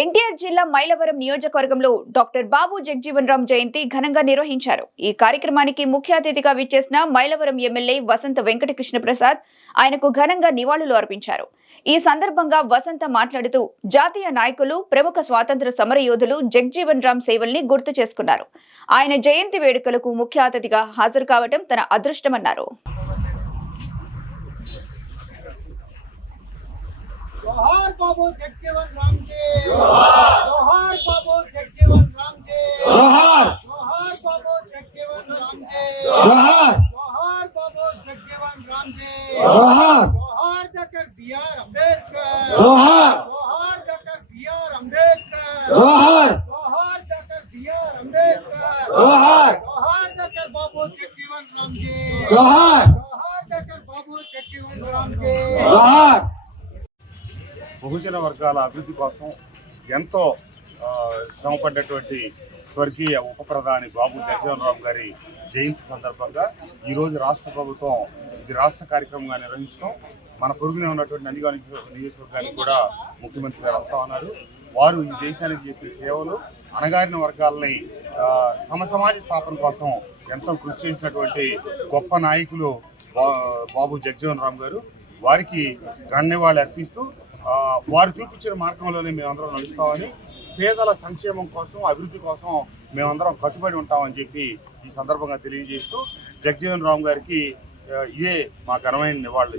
ఎన్టీఆర్ జిల్లా మైలవరం నియోజకవర్గంలో డాక్టర్ బాబు జగ్జీవన్ రామ్ జయంతి ఘనంగా నిర్వహించారు. ఈ కార్యక్రమానికి ముఖ్య అతిథిగా విచ్చేసిన మైలవరం ఎమ్మెల్యే వసంత వెంకటకృష్ణ ప్రసాద్ ఆయనకు ఘనంగా నివాళులు అర్పించారు. ఈ సందర్భంగా వసంత మాట్లాడుతూ జాతీయ నాయకులు ప్రముఖ స్వాతంత్ర సమరయోధులు జగ్జీవన్ రామ్ సేవల్ని గుర్తు చేసుకున్నారు. ఆయన జయంతి వేడుకలకు ముఖ్య అతిథిగా హాజరు కావడం తన అదృష్టమన్నారు. পাবো জগজীবন রামজি জোহার পাবো জগজীবন রামজি জোহার জোহার পাবো জগজীবন রামজি জোহার জোহার পাবো জগজীবন রামজি জোহার জোহার ডॉक्टर बी आर अंबेडकर জোহার জোহার ডॉक्टर বি আর আম্বেদকর জোহার জোহার ডॉक्टर বি আর আম্বেদকর জোহার জোহার ডॉक्टर বাবু জগজীবন রামজি জোহার জোহার ডॉक्टर বাবু জগজীবন রামজি জোহার బహుజన వర్గాల అభివృద్ధి కోసం ఎంతో శ్రమపడ్డటువంటి స్వర్గీయ ఉప ప్రధాని బాబు జగజీవనరావు గారి జయంతి సందర్భంగా ఈరోజు రాష్ట్ర ప్రభుత్వం ఇది రాష్ట్ర కార్యక్రమంగా నిర్వహించడం మన పొరుగునే ఉన్నటువంటి నందిగామ నియోజకవర్గానికి కూడా ముఖ్యమంత్రి గారు వస్తా ఉన్నారు. వారు ఈ దేశానికి చేసే సేవలు అణగారిన వర్గాలని సమసమాజ స్థాపన కోసం ఎంతో కృషి చేసినటువంటి గొప్ప నాయకులు బా- బాబు జగజీవన్ రామ్ గారు. వారికి గణ్యవాళ్ళు అర్పిస్తూ వారు చూపించిన మార్గంలోనే మేమందరం నడుస్తామని పేదల సంక్షేమం కోసం అభివృద్ధి కోసం మేమందరం కట్టుబడి ఉంటామని చెప్పి ఈ సందర్భంగా తెలియజేస్తూ జగజీవన్ రామ్ గారికి ఇవే ఇదే మా ఘనమైన నివాళులు.